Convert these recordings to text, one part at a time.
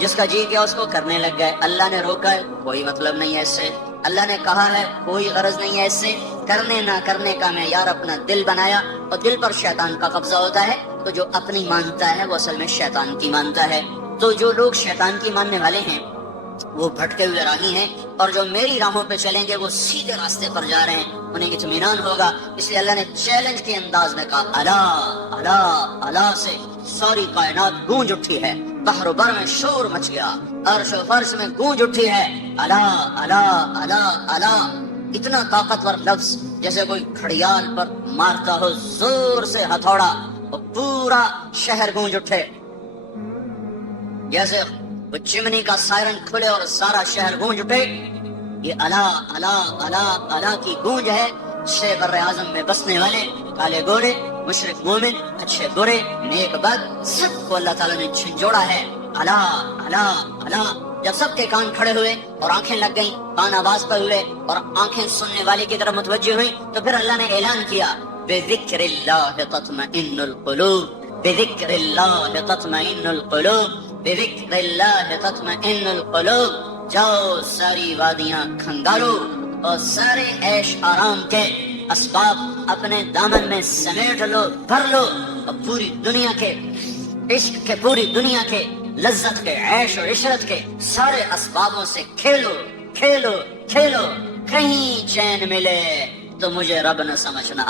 جس کا جی کیا اس کو کرنے لگ گئے. اللہ نے روکا ہے کوئی مطلب نہیں ہے اس سے, اللہ نے کہا ہے کوئی غرض نہیں ہے اس سے. کرنے نہ کرنے کا معیار اپنا دل بنایا, اور دل پر شیطان کا قبضہ ہوتا ہے. تو جو اپنی مانتا ہے وہ اصل میں شیطان کی مانتا ہے. تو جو لوگ شیطان کی ماننے والے ہیں وہ بھٹکے ہوئے راہی ہیں, اور جو میری راہوں پہ چلیں گے وہ سیدھے راستے پر جا رہے ہیں, انہیں اطمینان ہوگا. اس لیے اللہ نے چیلنج کے انداز میں کہا الا الا الا سے ساری کائنات گونج اٹھی ہے, بحر و بر میں شور مچ گیا, عرش و فرش میں گونج اٹھی ہے. الا الا الا الا, اتنا طاقتور لفظ جیسے کوئی گھڑیال پر مارتا ہو زور سے ہتھوڑا اور پورا شہر گونج اٹھے, جیسے وہ چمنی کا سائرن کھلے اور سارا شہر گونج اٹھے. یہ الا الا الا الا کی گونج ہے. چھ بر اعظم میں بسنے والے کالے گورے, مشرق مومن, اچھے برے, نیک بد, سب کو اللہ تعالیٰ نے جھنجھوڑا ہے. الا الا الا. جب سب کے کان کھڑے ہوئے اور آنکھیں لگ گئیں, کان آواز پر ہوئے اور آنکھیں سننے والے کی طرف متوجہ ہوئی, تو پھر اللہ نے اعلان کیا بذکر اللہ تطمئن القلوب, بذکر اللہ تطمئن القلوب, بذکر اللہ تطمئن القلوب. جاؤ ساری وادیاں کھنگالو اور سارے عیش آرام کے اسباب اپنے دامن میں سمیٹ لو, بھر لو, اور پوری دنیا کے عشق کے, پوری دنیا کے لذت کے, عیش و عشرت کے سارے اسبابوں سے کھیلو کھیلو کھیلو. کہیں چین ملے تو مجھے رب نہ سمجھنا,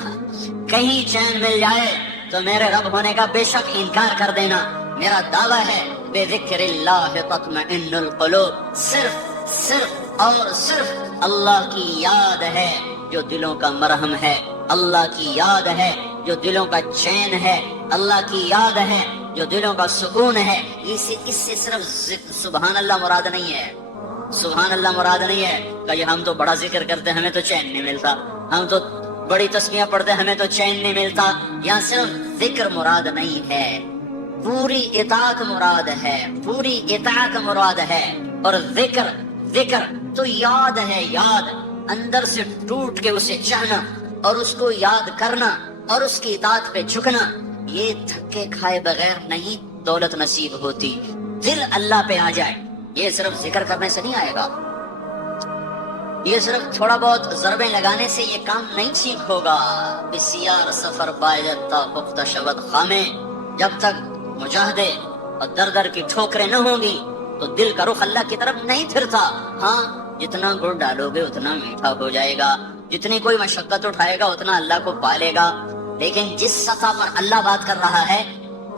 کہیں چین مل جائے تو میرے رب ہونے کا بے شک انکار کر دینا. میرا دعویٰ ہے بے ذکر اللہ تطمئن القلوب, صرف صرف اور صرف اللہ کی یاد ہے جو دلوں کا مرہم ہے, اللہ کی یاد ہے جو دلوں کا چین ہے, اللہ کی یاد ہے جو دلوں کا سکون ہے. اس سے صرف سبحان اللہ مراد نہیں ہے, سبحان اللہ مراد نہیں ہے کہ ہم تو بڑا ذکر کرتے ہمیں تو چین نہیں ملتا, ہم تو بڑی تسبیحاں پڑھتے ہمیں تو چین نہیں ملتا. یہاں صرف ذکر مراد نہیں ہے, پوری اطاعت مراد ہے, پوری اطاعت مراد ہے. اور ذکر ذکر تو یاد ہے, یاد اندر سے ٹوٹ کے اسے چاہنا اور اس کو یاد کرنا اور اس کی اطاعت پہ جھکنا. یہ دھکے کھائے بغیر نہیں دولت نصیب ہوتی. دل اللہ پہ آ جائے, یہ صرف ذکر کرنے سے نہیں آئے گا, یہ صرف تھوڑا بہت ضربیں لگانے سے یہ کام نہیں ٹھیک ہوگا. بسیار سفر باید تا پختہ شود خامے, جب تک مجاہدے اور در در کی ٹھوکریں نہ ہوں گی تو دل کا رخ اللہ کی طرف نہیں پھرتا. ہاں جتنا گڑ ڈالو گے اتنا میٹھا ہو جائے گا, جتنی کوئی مشقت اٹھائے گا اتنا اللہ کو پالے گا. لیکن جس سطح پر اللہ بات کر رہا ہے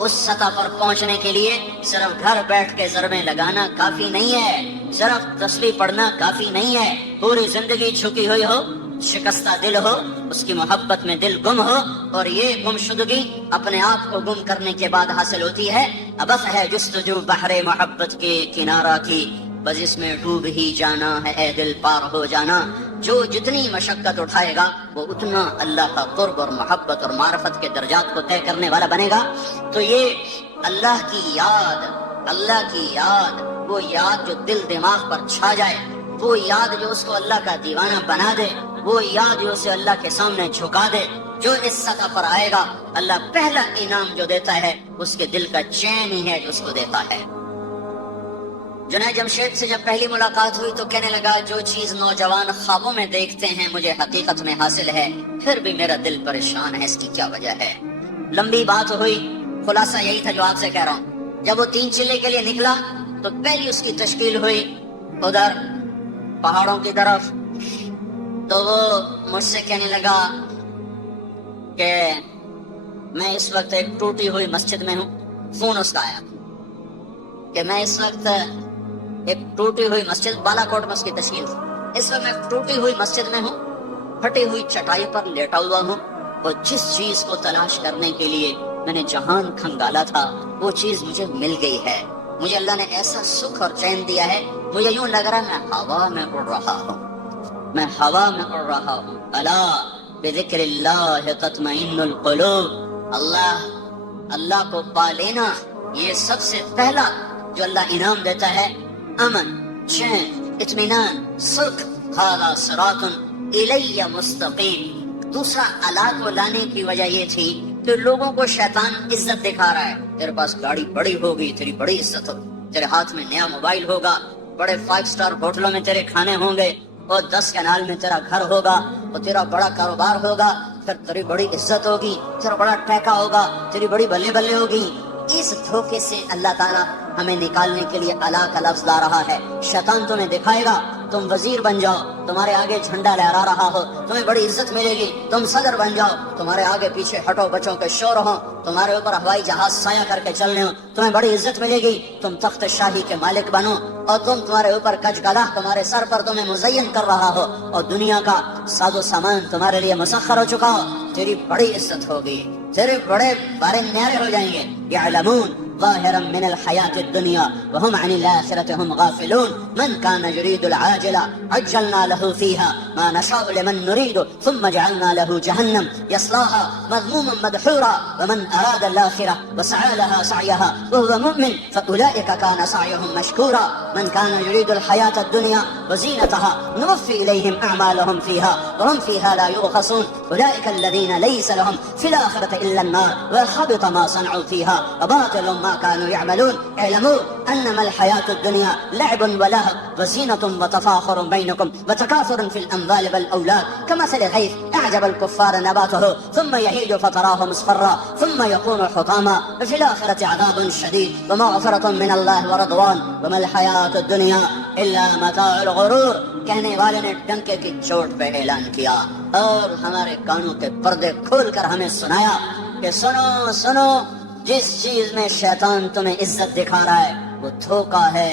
اس سطح پر پہنچنے کے لیے صرف گھر بیٹھ کے ضربیں لگانا کافی نہیں ہے, صرف تسبیح پڑھنا کافی نہیں ہے. پوری زندگی جھکی ہوئی ہو, شکستہ دل ہو, اس کی محبت میں دل گم ہو, اور یہ گمشدگی اپنے آپ کو گم کرنے کے بعد حاصل ہوتی ہے. ابس ہے جستجو بحر محبت کے کنارہ کی, بس اس میں ڈوب ہی جانا ہے اے دل پار ہو جانا. جو جتنی مشقت اٹھائے گا وہ اتنا اللہ کا قرب اور محبت اور معرفت کے درجات کو طے کرنے والا بنے گا. تو یہ اللہ کی یاد, اللہ کی یاد, وہ یاد جو دل دماغ پر چھا جائے, وہ یاد جو اس کو اللہ کا دیوانہ بنا دے, وہ یاد جو اسے اللہ کے سامنے جھکا دے, جو اس سطح پر آئے گا اللہ پہلا انعام جو دیتا ہے اس کے دل کا چین ہی ہے جو اس کو دیتا ہے. جنید جمشید سے جب پہلی ملاقات ہوئی تو کہنے لگا جو چیز نوجوان خوابوں میں دیکھتے ہیں مجھے حقیقت میں حاصل ہے, پھر بھی میرا دل پریشان ہے, اس کی کیا وجہ ہے. لمبی بات ہوئی, خلاصہ یہی تھا جو آپ سے کہہ رہا ہوں. جب وہ 3 چلے کے لیے نکلا تو پہلی اس کی تشکیل ہوئی ادھر پہاڑوں کی طرف. تو وہ مجھ سے کہنے لگا کہ میں اس وقت ایک ٹوٹی ہوئی مسجد میں ہوں. فون اس کا آیا کہ میں اس وقت ایک ٹوٹی ہوئی مسجد, بالا کوٹ میں اس کی تشکیل, اس وقت میں ٹوٹی ہوئی مسجد میں ہوں, پھٹی ہوئی چٹائی پر لیٹا ہوا ہوں, اور جس چیز کو تلاش کرنے کے لیے میں نے جہان کھنگالا تھا وہ چیز مجھے مل گئی ہے. مجھے اللہ نے ایسا سکھ اور چین دیا ہے, مجھے یوں لگ رہا ہے میں ہوا میں اڑ رہا ہوں, میں ہوا میں اڑ رہا ہوں. الا بذکر اللہ تطمئن القلوب. اللہ کو پا لینا یہ سب سے پہلا جو اللہ انعام دیتا ہے, امن, چین, اطمینان, سکھ. ھذا صراط الی مستقیم. دوسرا اللہ کو لانے کی وجہ یہ تھی کہ لوگوں کو شیطان عزت دکھا رہا ہے, تیرے پاس گاڑی بڑی ہوگی تیری بڑی عزت ہو, تیرے ہاتھ میں نیا موبائل ہوگا, بڑے 5 اسٹار ہوٹلوں میں تیرے کھانے ہوں گے, اور 10 کنال میں تیرا گھر ہوگا, اور تیرا بڑا کاروبار ہوگا, پھر تیری بڑی عزت ہوگی, تیرا بڑا ٹیکا ہوگا, تیری بڑی بلے بلے ہوگی. اس دھوکے سے اللہ تعالیٰ ہمیں نکالنے کے لیے اللہ کا لفظ لا رہا ہے. شیطان تمہیں دکھائے گا تم وزیر بن جاؤ, تمہارے آگے جھنڈا لہرا رہا ہو, تمہیں بڑی عزت ملے گی, تم صدر بن جاؤ, تمہارے آگے پیچھے ہٹو بچوں کے شور ہوں, تمہارے اوپر ہوائی جہاز سایہ کر کے چلنے ہوں, تمہیں بڑی عزت ملے گی, تم تخت شاہی کے مالک بنو, اور تمہارے اوپر کج کلا تمہارے سر پر تمہیں مزین کر رہا ہو, اور دنیا کا ساز و سامان تمہارے لیے مسخر ہو چکا ہو, تیری بڑی عزت ہوگی, تیرے بڑے بارے نیارے ہو جائیں گے. یعلمون ظاہرا من الحیات الدنیا وهم عن الآخرۃ هم غافلون من كان يريد العاجلة عجلنا له فيها ما نشاء لمن نريد ثم جعلنا له جهنم يصلاها مذموما مدحورا ومن أراد الآخرة وسعى لها سعيها وهو مؤمن فأولئك كان سعيهم مشكورا من كان يريد الحياة الدنيا وزينتها نوفي إليهم أعمالهم فيها وهم فيها لا يبخسون أولئك الذين ليس لهم في الآخرة إلا النار وحبط ما صنعوا فيها وباطل ما كانوا يعملون اعلموا انما الحياة الدنيا لعب ولهو وزينة وتفاخر بينكم وتكاثر في الاموال والاولاد كمثل غيث اعجب الكفار نباته ثم يهيج فتراه مصفرا ثم يكون حطاما وفي الاخرة عذاب شديد ومغفرة من الله ورضوان وما الحياة الدنيا الا متاع الغرور. کہنے والے نے ڈنکے کی چوٹ پہ اعلان کیا اور ہمارے کانوں کے پردے کھول کر ہمیں سنایا کہ سنو سنو, جس چیز میں شیطان تمہیں عزت دکھا رہا ہے وہ دھوکا ہے,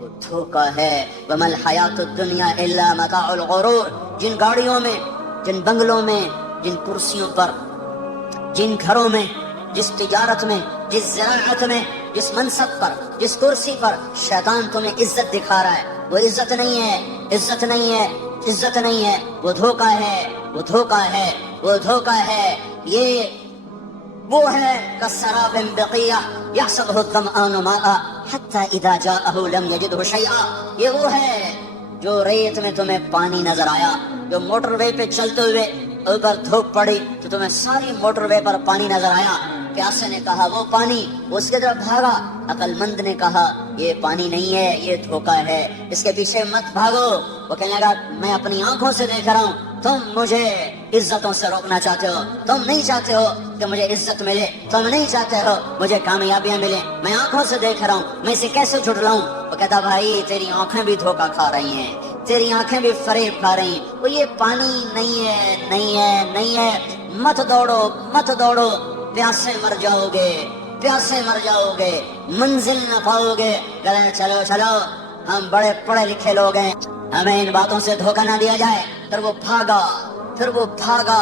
وہ دھوکا ہے. وَمَا الْحَيَاةُ الدُّنْيَا إِلَّا مَتَاعُ الْغُرُورِ. جن گاڑیوں میں, جن بنگلوں میں, جن کرسیوں پر, جن گھروں میں, جس تجارت میں, جس زراعت میں, جس منصب پر, جس کرسی پر شیطان تمہیں عزت دکھا رہا ہے, وہ عزت نہیں ہے, عزت نہیں ہے, عزت نہیں ہے, وہ دھوکا ہے, وہ دھوکا ہے, وہ دھوکا ہے. یہ وہ ہے کسراب بقیہ یحسبہ الظمآن ماء حتی اذا جاءہ لم یجدہ شیئا. یہ وہ ہے جو ریت میں تمہیں پانی نظر آیا, جو موٹر وے پہ چلتے ہوئے اوپر دھوپ پڑی تو تمہیں ساری موٹر وے پر پانی نظر آیا. پیاسے نے کہا وہ پانی, اس کے طرف بھاگا. عقل مند نے کہا یہ پانی نہیں ہے, یہ دھوکا ہے, اس کے پیچھے مت بھاگو. وہ کہنے لگا میں اپنی آنکھوں سے دیکھ رہا ہوں, تم مجھے عزتوں سے روکنا چاہتے ہو, تم نہیں چاہتے ہو کہ مجھے عزت ملے, تم نہیں چاہتے ہو مجھے کامیابیاں ملے, میں آنکھوں سے دیکھ رہا ہوں, میں اسے کیسے جھٹلاؤں. وہ کہتا بھائی تیری آنکھیں بھی دھوکا کھا رہی ہیں, تیری آنکھیں بھی فریب کھا رہی ہیں, وہ یہ پانی نہیں ہے, نہیں ہے, نہیں ہے, مت دوڑو, مت دوڑو, پیاسے مر جاؤ گے, پیاسے مر جاؤ گے, منزل نہ پاؤ گے. کہتے چلو چلو ہم بڑے پڑھے لکھے لوگ ہیں, ہمیں ان باتوں سے دھوکہ نہ دیا جائے. پھر وہ بھاگا, پھر وہ بھاگا,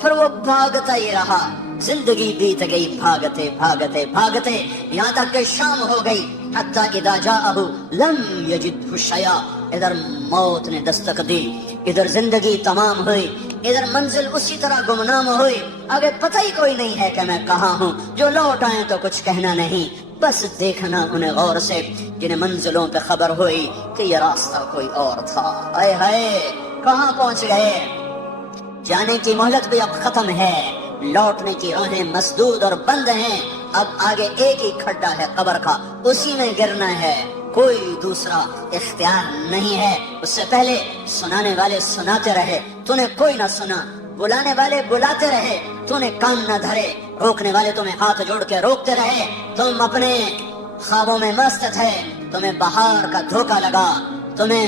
پھر وہ بھاگتا ہی رہا. زندگی بیت گئی بھاگتے بھاگتے بھاگتے, یہاں تک کہ شام ہو گئی. حتی اذا جاءہ لم یجدہ شیئا. ادھر موت نے دستک دی, ادھر زندگی تمام ہوئی, ادھر منزل اسی طرح گمنام ہوئی. آگے پتہ ہی کوئی نہیں ہے کہ میں کہاں ہوں. جو لوٹ آئے تو کچھ کہنا نہیں, بس دیکھنا انہیں غور سے جنہیں منزلوں پہ خبر ہوئی کہ یہ راستہ کوئی اور تھا. اے ہائے کہاں پہنچ گئے. جانے کی مہلت بھی اب ختم ہے, لوٹنے کی راہیں مسدود اور بند ہیں. اب آگے ایک ہی کھڈا ہے قبر کا, اسی میں گرنا ہے, کوئی دوسرا اختیار نہیں ہے. اس سے پہلے سنانے والے سناتے رہے, تو نے کوئی نہ سنا. بلانے والے بلاتے رہے, تو نے کان نہ دھرے. روکنے والے تمہیں ہاتھ جوڑ کے روکتے رہے. تم اپنے خوابوں میں مست تھے, تمہیں بہار کا دھوکا لگا, تمہیں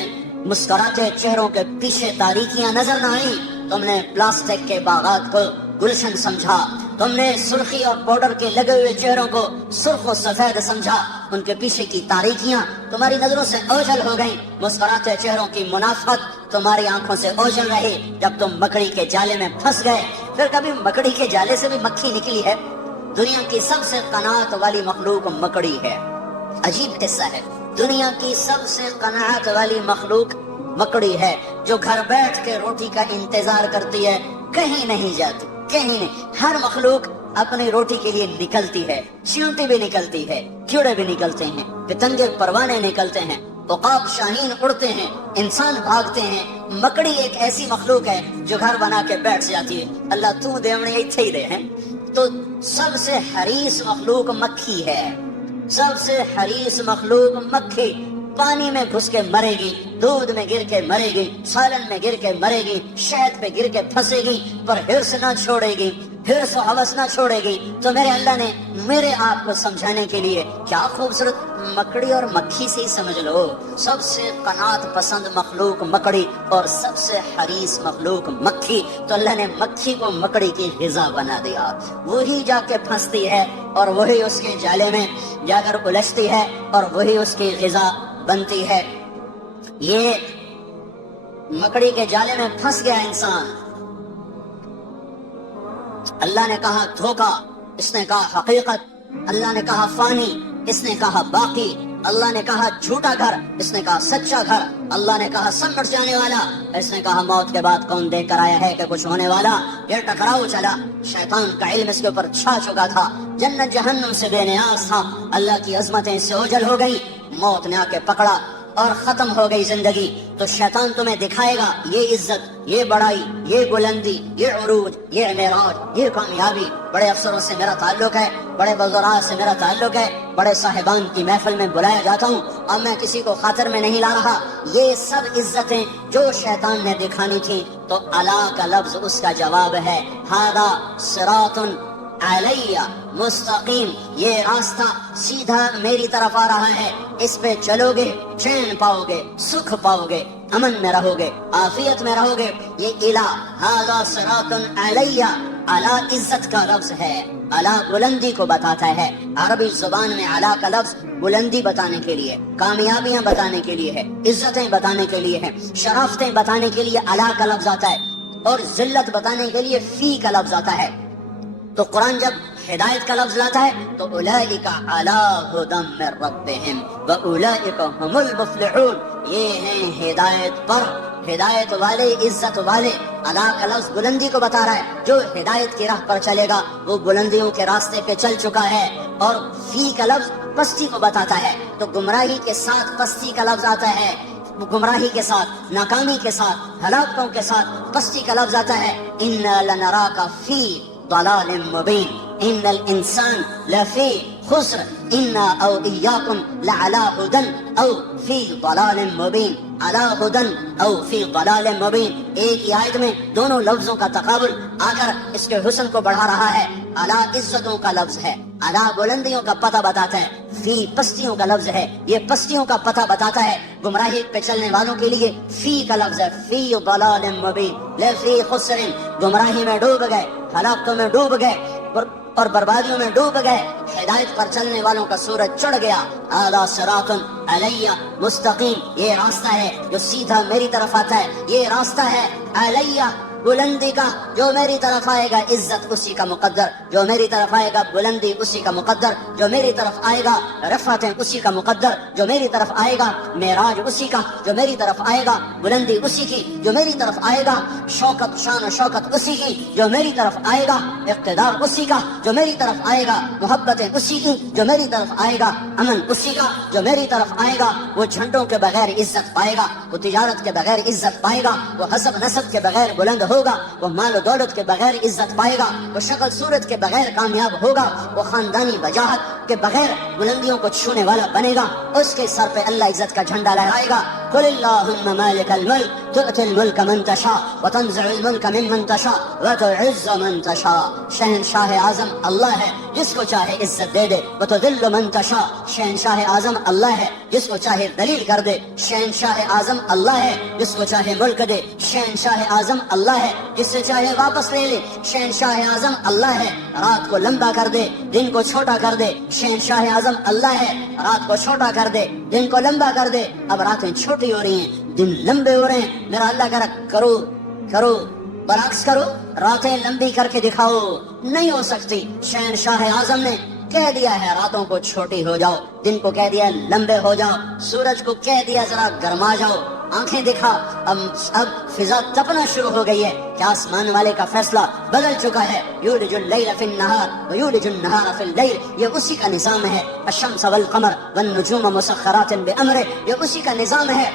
مسکراتے چہروں کے پیچھے تاریکیاں نظر نہ آئی. تم نے پلاسٹک کے باغات کو گلشن سمجھا, تم نے سرخی اور پاؤڈر کے لگے ہوئے چہروں کو سرخ و سفید سمجھا. ان کے پیچھے کی تاریکیاں تمہاری نظروں سے اوجھل ہو گئیں. مسکراتے چہروں کی منافقت تمہاری آنکھوں سے اوجھل رہی جب تم مکڑی کے جالے میں پھنس گئے. پھر کبھی مکڑی کے جالے سے بھی مکھی نکلی ہے. دنیا کی سب سے قناعت والی مخلوق مکڑی ہے. عجیب قصہ ہے, دنیا کی سب سے قناعت والی مخلوق مکڑی ہے, جو گھر بیٹھ کے روٹی کا انتظار کرتی ہے, کہیں نہیں جاتی, کہیں نہیں. ہر مخلوق اپنی روٹی کے لیے نکلتی ہے, چیونٹی بھی نکلتی ہے, کیڑے بھی نکلتے ہیں, پتنگے پروانے نکلتے ہیں, عقاب شاہین اڑتے ہیں, انسان بھاگتے ہیں. مکڑی ایک ایسی مخلوق ہے جو گھر بنا کے بیٹھ جاتی ہے. اللہ تو دیونے ایتھے ہی دے ہیں. تو سب سے حریص مخلوق مکھی ہے, سب سے حریص مخلوق مکھی پانی میں گھس کے مرے گی، دودھ میں گر کے مرے گی، سالن میں گر کے مرے گی، شہد پہ گر کے پھنسے گی، پر حرص نہ چھوڑے گی، حرص و ہوس نہ چھوڑے گی۔ تو میرے اللہ نے میرے آپ کو سمجھانے کے لیے کیا خوبصورت مکڑی اور مکھی سے ہی سمجھ لو، سب سے قناعت پسند مخلوق مکڑی اور سب سے حریص مخلوق مکھی، تو اللہ نے مکھی کو مکڑی کی غذا بنا دیا، وہی جا کے پھنستی ہے اور وہی اس کے جالے میں جا کر الجھتی ہے اور وہی اس کی غذا بنتی ہے۔ یہ مکڑی کے جالے میں پھنس گیا انسان، اللہ نے کہا دھوکا، اس نے کہا حقیقت، اللہ نے کہا فانی، اس نے کہا باقی، اللہ نے کہا جھوٹا گھر، اس نے کہا سچا گھر، اللہ نے کہا سب مٹ جانے والا، اس نے کہا موت کے بعد کون دیکھ کر آیا ہے کہ کچھ ہونے والا۔ یہ ٹکراؤ چلا، شیطان کا علم اس کے اوپر چھا چکا تھا، جنت جہنم سے بے نیاز تھا، اللہ کی عظمتیں اس سے اوجھل ہو گئی، موت نے آ کے پکڑا اور ختم ہو گئی زندگی۔ تو شیطان تمہیں دکھائے گا یہ عزت، یہ بڑائی، یہ بلندی، یہ عروج، یہ معراج، یہ کامیابی، بڑے افسروں سے میرا تعلق ہے، بڑے بزرگوں سے میرا تعلق ہے، بڑے صاحبان کی محفل میں بلایا جاتا ہوں اور میں کسی کو خاطر میں نہیں لا رہا۔ یہ سب عزتیں جو شیطان نے دکھانی تھی، تو الا کا لفظ اس کا جواب ہے، ھذا صراط علیہ مستقیم، یہ راستہ سیدھا میری طرف آ رہا ہے، اس پہ چلو گے چین پاؤ گے، سکھ پاؤ گے، امن میں رہو گے، عافیت میں رہو گے۔ یہ الہ ھذا صراط علیہ، اعلیٰ عزت کا لفظ ہے، اعلیٰ بلندی کو بتاتا ہے۔ عربی زبان میں اعلیٰ کا لفظ بلندی بتانے کے لیے، کامیابیاں بتانے کے لیے ہے، عزتیں بتانے کے لیے ہے، شرافتیں بتانے کے لیے اعلیٰ کا لفظ آتا ہے، اور ذلت بتانے کے لیے فی کا لفظ آتا ہے۔ تو قرآن جب ہدایت کا لفظ لاتا ہے تو اولئک علی ھدی من ربہم واولئک ھم المفلحون، یہ ہیں ہدایت پر، ہدایت والے، عزت والے۔ علی کا لفظ بلندی کو بتا رہا ہے، جو ہدایت کی راہ پر چلے گا وہ بلندیوں کے راستے پہ چل چکا ہے، اور فی کا لفظ پستی کو بتاتا ہے، تو گمراہی کے ساتھ پستی کا لفظ آتا ہے، گمراہی کے ساتھ، ناکامی کے ساتھ، ہلاکتوں کے ساتھ پستی کا لفظ آتا ہے۔ انا لنراک فی ضلال مبین ان الانسان لفی خسر انا او ایاکم لعلی ہدی او فی ضلال مبین، علی ہدی او فی ضلال مبین، ایک ہی آیت میں دونوں لفظوں کا تقابل آ کر اس کے حسن کو بڑھا رہا ہے۔ علی عزتوں کا لفظ ہے، علی بلندیوں کا پتہ بتاتا ہے، فی پستیوں کا لفظ ہے، یہ پستیوں کا پتہ بتاتا ہے۔ گمراہی پہ چلنے والوں کے لیے فی کا لفظ ہے، فی ضلال مبین لفی خسر، گمراہی میں ڈوب گئے، ہلاکتوں میں ڈوب گئے اور بربادیوں میں ڈوب گئے۔ ہدایت پر چلنے والوں کا سورج چڑھ گیا، ھذا صراط علیہ مستقیم، یہ راستہ ہے جو سیدھا میری طرف آتا ہے، یہ راستہ ہے علیہ بلندی کا، جو میری طرف آئے گا عزت اسی کا مقدر، جو میری طرف آئے گا بلندی اسی کا مقدر، جو میری طرف آئے گا رفعتیں اسی کا مقدر، جو میری طرف آئے گا معراج اسی کا، جو میری طرف آئے گا بلندی اسی کی، جو میری طرف آئے گا شوکت، شان و شوکت اسی کی، جو میری طرف آئے گا اقتدار اسی کا، جو میری طرف آئے گا محبتیں اسی کی، جو میری طرف آئے گا امن اسی کا، جو میری طرف آئے گا وہ جھنڈوں کے بغیر عزت پائے گا، وہ تجارت کے بغیر عزت پائے گا، وہ حسب نسب کے بغیر بلند ہوگا، وہ مال و دولت کے بغیر عزت پائے گا، وہ شکل صورت کے بغیر کامیاب ہوگا، وہ خاندانی وجاہت کے بغیر بلندیوں کو چھونے والا بنے گا، اس کے سر پہ اللہ عزت کا جھنڈا لہرائے گا۔ قل اللہم مالک الملک تؤتی الملک من تشاء وتنزع الملک ممن تشاء وتعز من تشاء، شہنشاہ اعظم اللہ ہے، جس کو چاہے عزت دے دے، وتذل من تشاء، شہنشاہ اعظم اللہ ہے، جس کو چاہے ذلیل کر دے، شہنشاہ اعظم اللہ ہے، جس کو چاہے ملک دے، شہنشاہ اعظم اللہ ہے، جس سے چاہے واپس لے لے، شہنشاہ اعظم اللہ ہے، رات کو لمبا کر دے دن کو چھوٹا کر دے، شہنشاہ اعظم اللہ ہے، رات کو چھوٹا کر دے دن کو لمبا کر دے۔ اب راتیں چھوٹی ہو رہی ہیں، دن لمبے ہو رہے ہیں، میرا اللہ کہہ رہا کرو کرو برعکس کرو، راتیں لمبی کر کے دکھاؤ، نہیں ہو سکتی۔ شہنشاہ اعظم نے کہہ دیا ہے راتوں کو چھوٹی ہو جاؤ، دن کو کہہ دیا لمبے ہو جاؤ، سورج کو کہہ دیا ذرا گرما جاؤ، آنکھیں دکھا۔ اب فضا تپنا شروع ہو گئی ہے کہ آسمان والے کا فیصلہ بدل چکا ہے۔ یولج اللیل فی النہار ویولج النہار فی اللیل، یہ اسی کا نظام ہے۔ الشمس والقمر والنجوم مسخرات بامرہ، یہ اسی کا نظام ہے۔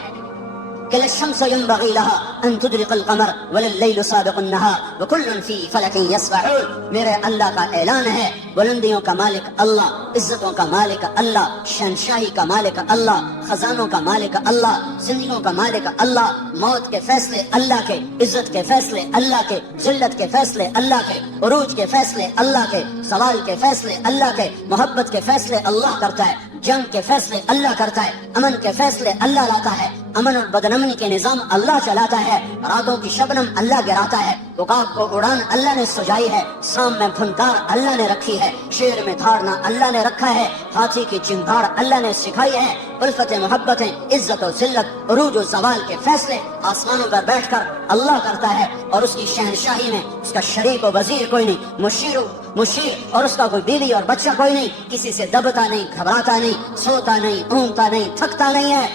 کہ للشمس ينبغي لها ان تدرك القمر وللليل سابق النهار وكل في فلك يسبحون. میرے اللہ کا اعلان ہے، بلندیوں کا مالک اللہ، عزتوں کا مالک اللہ، شہنشاہی کا مالک اللہ، خزانوں کا مالک اللہ، زندگیوں کا مالک اللہ، موت کے فیصلے اللہ کے، عزت کے فیصلے اللہ کے، ذلت کے فیصلے اللہ کے، عروج کے فیصلے اللہ کے، زوال کے فیصلے اللہ کے، محبت کے فیصلے اللہ کرتا ہے، جنگ کے فیصلے اللہ کرتا ہے، امن کے فیصلے اللہ لاتا ہے، امن اور بدنمنی کے نظام اللہ چلاتا ہے، راتوں کی شبنم اللہ گراتا ہے، عقاب کو اڑان اللہ نے سجائی ہے، سام میں پھنکار اللہ نے رکھی ہے، شیر میں دھاڑنا اللہ نے رکھا ہے، ہاتھی کی چنگھاڑ اللہ نے سکھائی ہے، الفت محبتیں، عزت و ذلت، عروج و زوال کے فیصلے آسمانوں پر بیٹھ کر اللہ کرتا ہے، اور اس کی شہنشاہی میں اس کا شریک و وزیر کوئی نہیں، مشیر اور اس کا کوئی بیوی اور بچہ کوئی نہیں، کسی سے دبتا نہیں، گھبراتا نہیں، سوتا نہیں، اونگتا نہیں، تھکتا نہیں ہے.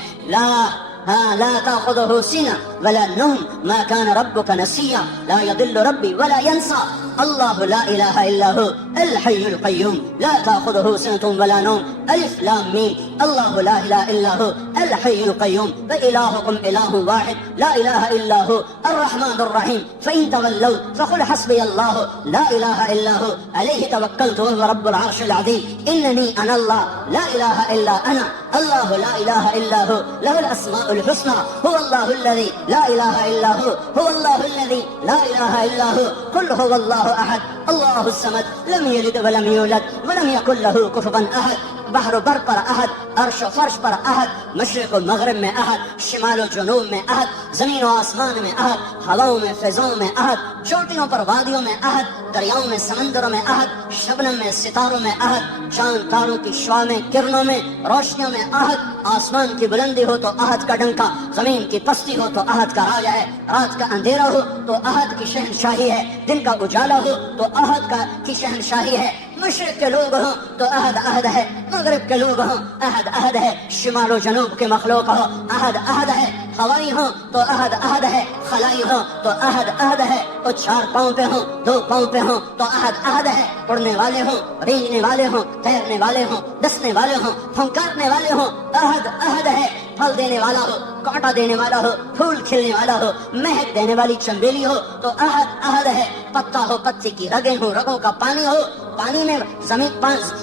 لا تأخذه سنة ولا نوم ما كان ربك نسيا لا يضل ربي ولا ينسى. الله لا إله إلا هو الحي القيوم لا تأخذه سنة ولا نوم. ألف لام ميم. الله لا إله إلا هو الحي القيوم وإلهكم إله واحد لا إله إلا هو الرحمن الرحيم. فإن تولوا فقل حسبي الله لا إله إلا هو عليه توكلت وهو رب العرش العظيم. إنني أنا الله لا إله إلا أنا الله لا إله إلا هو له الأسماء الحسنى. هو الله الذي لا إله إلا هو الله الذي لا إله إلا هو. قل هو الله أحد الله الصمد لم يلد ولم يولد ولم يكن له كفوا أحد. بحر و بر پر احد، عرش و فرش پر احد، مشرق و مغرب میں احد، شمال و جنوب میں احد، زمین و آسمان میں احد، ہواؤں میں فضاؤں میں احد، چوٹیوں پر وادیوں میں احد، دریاؤں میں سمندروں میں احد، شبنم میں ستاروں میں احد، چاند تاروں کی شعاع میں کرنوں میں روشنیوں میں احد. آسمان کی بلندی ہو تو احد کا ڈنکا، زمین کی پستی ہو تو احد کا راج ہے، رات کا اندھیرا ہو تو احد کی شہنشاہی ہے، دن کا اجالا ہو تو احد کی شہنشاہی ہے. مشرق کے لوگ ہوں تو احد ہے، مغرب کے لوگ ہوں احد ہے، شمال و جنوب کے مخلوق ہو احد ہے، ہوائی ہوں تو احد ہے، خلائی ہوں تو احد ہے، اور 4 پاؤں پہ ہوں 2 پاؤں پہ ہوں تو احد ہے، اڑنے والے ہوں، رینگنے والے ہوں، تیرنے والے ہوں، ڈسنے والے ہوں، پھنکارنے والے ہوں احد ہے. پھل دینے والا ہو، کانٹا دینے والا ہو، پھول کھلنے والا ہو، مہک دینے والی چنبیلی ہو تو احد ہے. پتا ہو، پتی کی رگیں ہو، رگوں کا پانی ہو، پانی میں زمین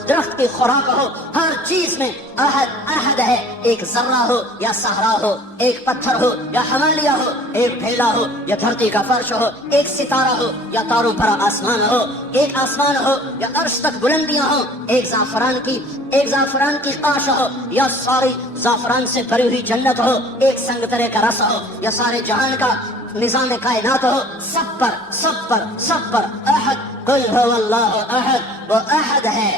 درخت کی خوراک ہو، ہر چیز میں احد ہے. ایک ذرہ ہو یا صحرا ہو، ایک پتھر ہو یا ہمالیہ ہو، ایک ڈھیلا ہو یا دھرتی کا فرش ہو، ایک ستارہ ہو یا تاروں بھرا آسمان ہو، ایک آسمان ہو یا عرش تک بلندیاں ہو، ایک زعفران کی قاش ہو یا ساری زعفران سے بھری ہوئی جنت ہو، ایک سنگترے کا رس ہو یا سارے جہان کا نظام کائنات ہو، سب پر احد. قل هو اللہ احد. وہ احد ہے،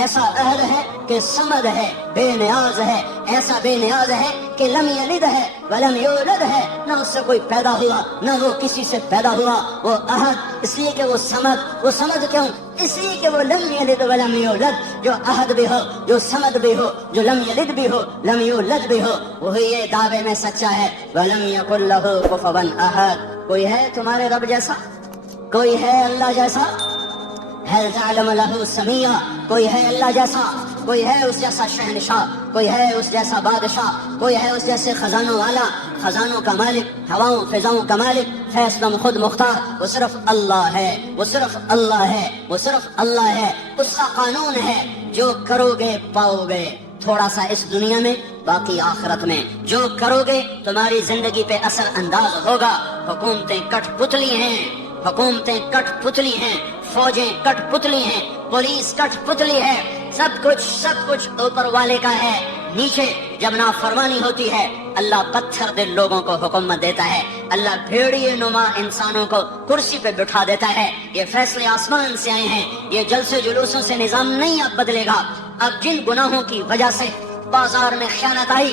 ایسا احد ہے کہ صمد ہے، بے نیاز ہے، ایسا بے نیاز ہے کہ لم یلد ہے ولم یولد ہے، نہ اس سے کوئی پیدا ہوا نہ وہ کسی سے پیدا ہوا. وہ احد اس لیے کہ وہ صمد کیوں؟ اس لیے کہ وہ لم یلد ولم یولد، جو احد بھی ہو، جو صمد بھی ہو، جو لم یلد بھی ہو، لم یولد بھی ہو، وہی یہ دعوے میں سچا ہے. ولم یکن لہ کفوا احد. کوئی ہے تمہارے رب جیسا؟ کوئی ہے اللہ جیسا؟ هل تعلم له سمیہ؟ کوئی ہے اللہ جیسا؟ کوئی ہے اس جیسا شہنشاہ؟ کوئی ہے اس جیسا بادشاہ؟ کوئی ہے اس جیسے خزانوں والا، خزانوں کا مالک، ہواؤں فضاؤں کا مالک، فیصلہ خود مختار؟ وہ صرف اللہ ہے، وہ صرف اللہ ہے، وہ صرف اللہ ہے. اس کا قانون ہے، جو کرو گے پاؤ گے، تھوڑا سا اس دنیا میں، باقی آخرت میں. جو کرو گے تمہاری زندگی پہ اثر انداز ہوگا. حکومتیں کٹ پتلی ہیں، فوجیں کٹ پتلی ہیں، پولیس کٹ پتلی ہے، سب کچھ اوپر والے کا ہے. نیچے جب نافرمانی ہوتی ہے، اللہ پتھر دل لوگوں کو حکومت دیتا ہے، اللہ بھیڑیے نما انسانوں کو کرسی پہ بٹھا دیتا ہے. یہ فیصلے آسمان سے آئے ہیں، یہ جلسے جلوسوں سے نظام نہیں اب بدلے گا. اب جن گناہوں کی وجہ سے بازار میں خیانت آئی،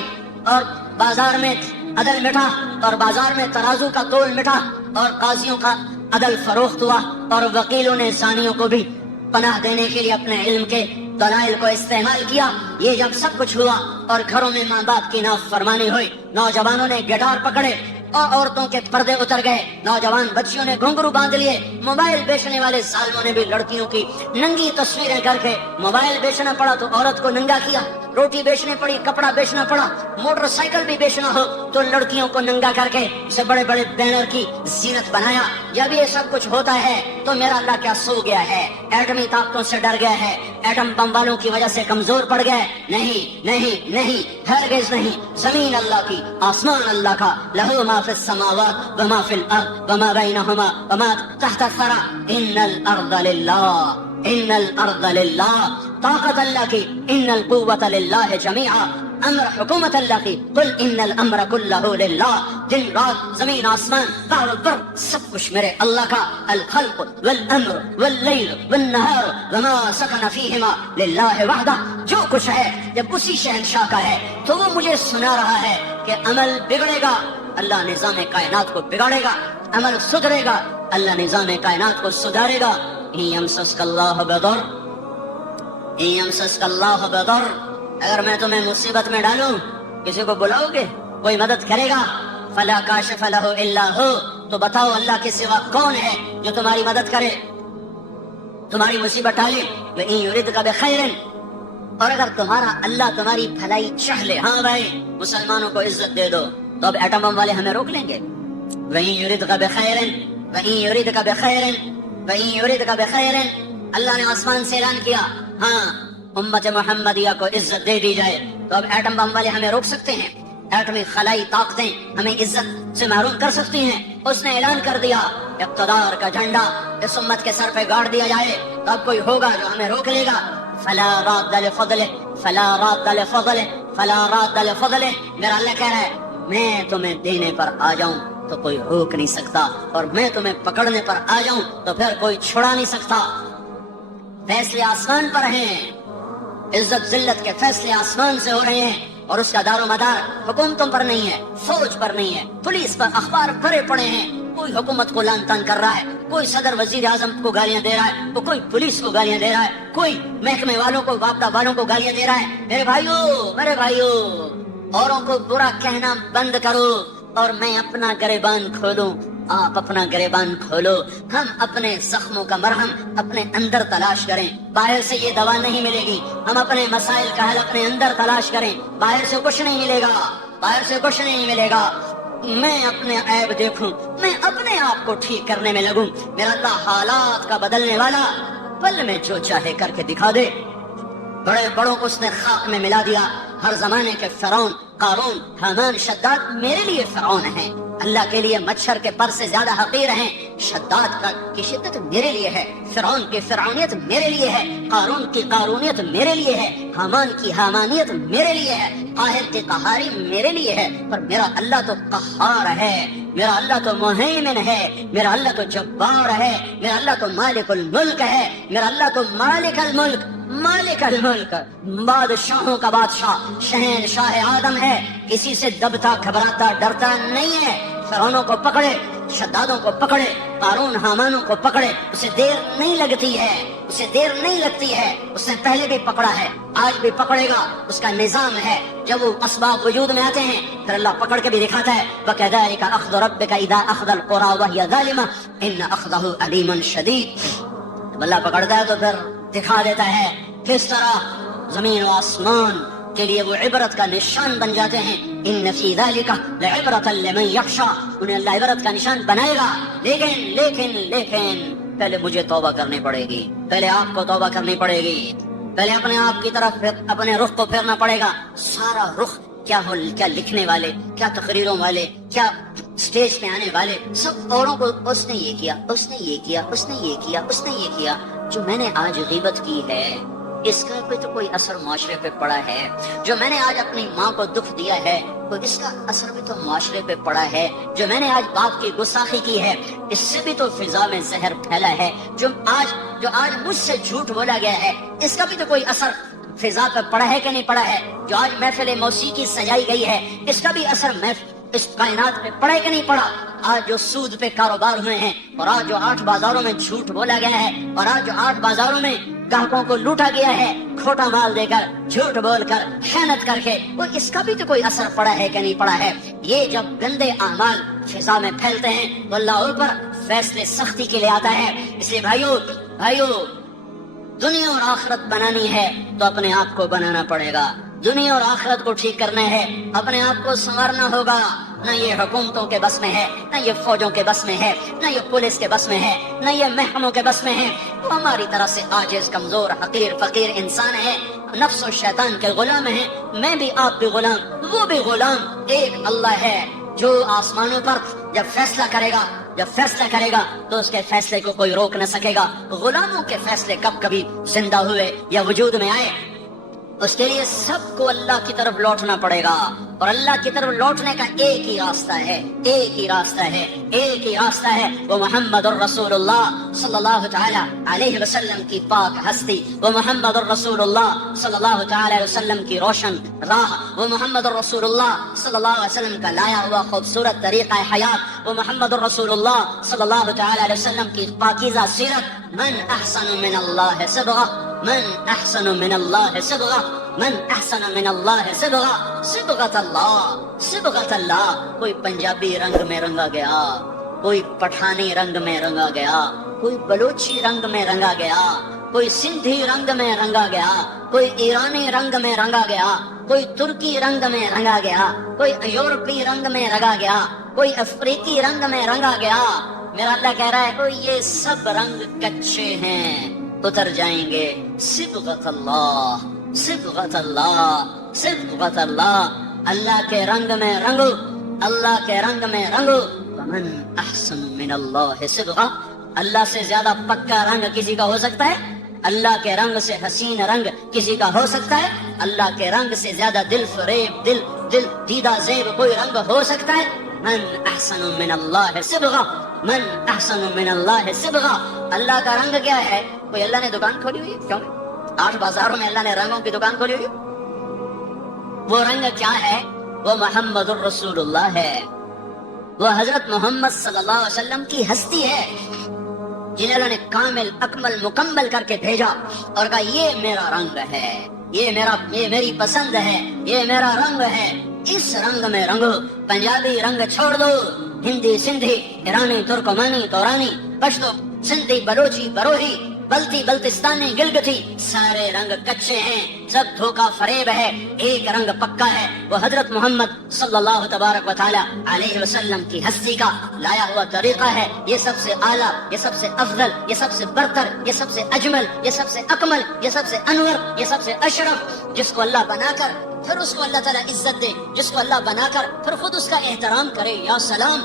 اور بازار میں عدل مٹا، اور بازار میں ترازو کا تول مٹا، اور قاضیوں کا عدل فروخت ہوا، اور وکیلوں نے زانیوں کو بھی پناہ دینے کے لیے اپنے علم کے دلائل کو استعمال کیا. یہ جب سب کچھ ہوا اور گھروں میں ماں باپ کی نافرمانی ہوئی، نوجوانوں نے گٹار پکڑے اور عورتوں کے پردے اتر گئے، نوجوان بچیوں نے گھنگرو باندھ لیے، موبائل بیچنے والے ظالموں نے بھی لڑکیوں کی ننگی تصویریں کر کے موبائل بیچنا پڑا تو عورت کو ننگا کیا. روٹی بیچنی پڑی، کپڑا بیچنا پڑا، موٹر سائیکل بھی بیچنا ہو تو لڑکیوں کو ننگا کر کے اسے بڑے بڑے بینر کی زینت بنایا. جب یہ سب کچھ ہوتا ہے تو میرا اللہ کیا سو گیا ہے؟ ایٹمی طاقتوں سے ڈر گیا ہے؟ ایٹم بم والوں کی وجہ سے کمزور پڑ گیا ہے؟ نہیں نہیں نہیں، ہرگز نہیں. زمین اللہ کی، آسمان اللہ کا. لہو ما فی السماوات وما فی الارض وما بینہما وما تحت الثری. ان الارض للہ، ان الارض للہ. طاقت اللہ کی، ان القوت للہ جمیعا. امر حکومت اللہ کی، قل ان الامر کلہ للہ. دن رات، زمین آسمان، بحر البر، سب کچھ میرے اللہ کا. الخلق والامر واللیل والنہار وما سکن فیہما للہ وحدہ. جو کچھ ہے جب اسی شہنشاہ کا ہے تو وہ مجھے سنا رہا ہے کہ عمل بگڑے گا، اللہ نظام کائنات کو بگاڑے گا. عمل سدھرے گا، اللہ نظام کائنات کو سدھارے گا. ان یمسسک اللہ بضر، ان یمسسک اللہ بضر. اگر میں تمہیں مصیبت میں ڈالوں، کسی کو بلاؤ گے، کوئی مدد کرے گا؟ فلا کاشف لہ الا ہو. تو بتاؤ اللہ کے سوا کون ہے جو تمہاری مدد کرے، تمہاری مصیبت ٹالے؟ وَإِن يُرِدْكَ بِخَيْرٍ. اور اگر تمہارا اللہ تمہاری بھلائی چاہ لے، ہاں بھائی مسلمانوں کو عزت دے دو، تو اب ایٹم بم والے ہمیں روک لیں گے؟ وَإِن يُرِدْكَ بِخَيْرٍ وَإِن يُرِدْكَ بِخَيْرٍ وَإِن يُرِدْكَ بِخَيْرٍ. اللہ نے آسمان سے اعلان کیا، ہاں امت محمدیہ کو عزت دے دی جائے، تو اب ایٹم بم والے ہمیں روک سکتے ہیں؟ ایٹمی خلائی طاقتیں ہمیں عزت سے محروم کر سکتی ہیں؟ اس نے اعلان کر دیا، اقتدار کا جھنڈا اس امت کے سر پہ گاڑ دیا جائے تو اب کوئی ہوگا جو ہمیں روک لے گا؟ فلا راد لفضلہ، فلا راد لفضلہ، فلا راد لفضلہ. میرا اللہ کہہ رہا ہے میں تمہیں دینے پر آ جاؤں تو کوئی روک نہیں سکتا، اور میں تمہیں پکڑنے پر آ جاؤں تو پھر کوئی چھڑا نہیں سکتا. فیصلے آسمان پر ہیں، عزت ذلت کے فیصلے آسمان سے ہو رہے ہیں، اور اس کا دار و مدار حکومتوں پر نہیں ہے، فوج پر نہیں ہے، پولیس پر. اخبار بھرے پڑے ہیں، کوئی حکومت کو لعن طعن کر رہا ہے، کوئی صدر وزیر اعظم کو گالیاں دے رہا ہے، تو کوئی پولیس کو گالیاں دے رہا ہے، کوئی محکمے والوں کو، وابطہ والوں کو گالیاں دے رہا ہے. میرے بھائیو اوروں کو برا کہنا بند کرو اور میں اپنا گریبان کھولوں. آپ اپنا گریبان کھولو. ہم اپنے زخموں کا مرہم اپنے اندر تلاش کریں، باہر سے یہ دوا نہیں ملے گی. ہم اپنے مسائل کا حل اپنے اندر تلاش کریں، باہر سے کچھ نہیں ملے گا، باہر سے کچھ نہیں ملے گا. میں اپنے عیب دیکھوں، میں اپنے آپ کو ٹھیک کرنے میں لگوں. میرا اللہ حالات کا بدلنے والا، پل میں جو چاہے کر کے دکھا دے. بڑے بڑوں کو اس نے خاک میں ملا دیا. ہر زمانے کے فرعون، قارون، حامان، شداد میرے لیے فرعون ہیں. اللہ کے لیے مچھر کے پر سے زیادہ حقیر ہیں. شداد کی شدت میرے لیے ہے، فرعون کی فرعونیت میرے لیے ہے، قارون کی قارونیت میرے لیے ہے، حامان کی حامانیت میرے لیے ہے، قاہر کی قہاری میرے لیے ہے. پر میرا اللہ تو قہار ہے، میرا اللہ تو مہیمن ہے، میرا اللہ تو جبار ہے، میرا اللہ تو مالک الملک ہے، میرا اللہ تو مالک الملک، مالک الملک، بادشاہوں کا بادشاہ، شہنشاہ آدم ہے. کسی سے دبتا گھبراتا ڈرتا نہیں ہے. فرعونوں کو پکڑے، شدادوں کو پکڑے، قارون حامانوں کو پکڑے، اسے دیر نہیں لگتی ہے، اسے دیر نہیں لگتی ہے. اس نے پہلے بھی پکڑا ہے، آج بھی پکڑے گا. اس کا نظام ہے، جب وہ اسباب وجود میں آتے ہیں پھر اللہ پکڑ کے بھی دکھاتا ہے. وَكَذَلِكَ أَخْذُ رَبِّكَ إِذَا أَخْذَ الْقُرَىٰ وَهِيَ ظَالِمَةٌ إِنَّ أَخْذَهُ أَلِيمٌ شَدِيدٌ. جب اللہ پکڑتا ہے تو پھر دکھا دیتا ہے کس طرح زمین و آسمان کے لیے وہ عبرت کا نشان بن جاتے ہیں. ان فی ذلک لعبرۃ لمن یخشی. انہیں اللہ عبرت کا نشان بنائے گا. لیکن پہلے مجھے توبہ کرنی پڑے گی، پہلے آپ کو توبہ کرنی پڑے گی، پہلے اپنے آپ کی طرف اپنے رخ کو پھیرنا پڑے گا. سارا رخ کیا لکھنے والے، کیا تقریروں والے، کیا سٹیج پہ آنے والے، سب اوروں کو اس نے یہ کیا، اس نے یہ کیا، اس نے یہ کیا، اس نے یہ کیا. جو میں نے آج غیبت کی ہے اس کا بھی تو کوئی اثر معاشرے پہ پڑا ہے. جو میں نے آج اپنی ماں کو دکھ دیا ہے تو اس کا اثر بھی تو معاشرے پہ پڑا ہے. جو میں نے آج باپ کی گستاخی کی ہے اس سے بھی تو فضا میں زہر پھیلا ہے. جو آج مجھ سے جھوٹ بولا گیا ہے اس کا بھی تو کوئی اثر فضا پہ پڑا ہے کہ نہیں پڑا ہے. جو آج محفل موسیقی سجائی گئی ہے اس کا بھی اثر اس کائنات میں پڑا ہے کہ نہیں پڑا. آج جو سود پہ کاروبار ہوئے ہیں، اور آج جو 8 بازاروں میں جھوٹ بولا گیا ہے، اور آج جو 8 بازاروں میں گاہکوں کو لوٹا گیا ہے کھوٹا مال دے کر، جھوٹ بول کر، خیانت کر کے، وہ اس کا بھی تو کوئی اثر پڑا ہے کہ نہیں پڑا ہے. یہ جب گندے اعمال فضا میں پھیلتے ہیں تو اللہ اوپر فیصلے سختی کے لیے آتا ہے. اس لیے بھائیو دنیا اور آخرت بنانی ہے تو اپنے آپ کو بنانا پڑے گا. دنیا اور آخرت کو ٹھیک کرنا ہے، اپنے آپ کو سنوارنا ہوگا. نہ یہ حکومتوں کے بس میں ہے، نہ یہ فوجوں کے بس میں ہے، نہ یہ پولیس کے بس میں ہے، نہ یہ محکموں کے بس میں ہے. وہ ہماری طرح سے عاجز، کمزور، حقیر، فقیر انسان ہے، نفس و شیطان کے غلام ہیں. میں بھی، آپ بھی غلام، وہ بھی غلام. ایک اللہ ہے جو آسمانوں پر جب فیصلہ کرے گا تو اس کے فیصلے کو کوئی روک نہ سکے گا. غلاموں کے فیصلے کب کبھی زندہ ہوئے یا وجود میں آئے، اس کے لیے سب کو اللہ کی طرف لوٹنا پڑے گا. اور اللہ کی طرف لوٹنے کا ایک ہی راستہ ہے، وہ محمد الرسول اللہ صلی اللہ تعالی علیہ وسلم کی پاک ہستی، وہ محمد الرسول اللہ صلی اللہ تعالی علیہ وسلم کی روشن راہ، وہ محمد الرسول اللہ صلی اللہ علیہ وسلم کا لایا ہوا خوبصورت طریقہ حیات، وہ محمد الرسول اللہ صلی اللہ تعالی علیہ وسلم کی پاکیزہ سیرت. من احسن من اللہ صبغہ، من احسن من اللہ صبغہ، من احسن من اللہ صبغہ، صبغۃ اللہ. کوئی پنجابی رنگ میں رنگا گیا، کوئی پٹھانی رنگ میں رنگا گیا، کوئی بلوچی رنگ میں رنگا گیا، کوئی سندھی رنگ میں رنگا گیا، کوئی ایرانی رنگ میں رنگا گیا، کوئی ترکی رنگ میں رنگا گیا، کوئی یورپی رنگ میں رنگا گیا، کوئی افریقی رنگ میں رنگا گیا. میرا اللہ کہہ رہا ہے کوئی یہ سب رنگ کچے ہیں، اتر جائیں گے. صبغۃ اللہ، صبغۃ اللہ، صبغۃ اللہ. اللہ کے رنگ میں رنگو، اللہ کے رنگ میں رنگو. ومن احسن من اللہ صبغہ. اللہ سے زیادہ پکا رنگ کسی کا ہو سکتا ہے؟ اللہ کے رنگ سے حسین رنگ کسی کا ہو سکتا ہے؟ اللہ کے رنگ سے زیادہ دل فریب، دل دیدہ زیب کوئی رنگ ہو سکتا ہے؟ من احسن من اللہ صبغہ، من احسن من اللہ صبغہ. اللہ کا رنگ کیا ہے؟ کوئی اللہ نے دکان کھولی ہوئی ہے؟ کیوں نہیں؟ 8 بازاروں میں اللہ نے رنگوں کی دکان کھولی ہوئی ہے. وہ رنگ کیا ہے؟ وہ محمد الرسول اللہ ہے، وہ حضرت محمد صلی اللہ علیہ وسلم کی ہستی ہے جنہیں اللہ نے کامل، اکمل، مکمل کر کے بھیجا اور کہا یہ میرا رنگ ہے، یہ میری پسند ہے، یہ میرا رنگ ہے. اس رنگ میں رنگو. پنجابی رنگ چھوڑ دو، ہندی، سندھی، ایرانی، ترکمانی، تورانی، پشتو، سندھی، بلوچی، بروہی، بلتی، بلتستانی، گلگتی، سارے رنگ کچے ہیں، سب دھوکہ فریب ہے. ایک رنگ پکا ہے، وہ حضرت محمد صلی اللہ تبارک و تعالی علیہ وسلم کی ہستی کا لایا ہوا طریقہ ہے. یہ سب سے اعلیٰ، یہ سب سے افضل، یہ سب سے برتر، یہ سب سے اجمل، یہ سب سے اکمل، یہ سب سے انور، یہ سب سے اشرف. جس کو اللہ بنا کر پھر اس کو اللہ تعالیٰ عزت دے، جس کو اللہ بنا کر پھر خود اس کا احترام کرے. یا سلام،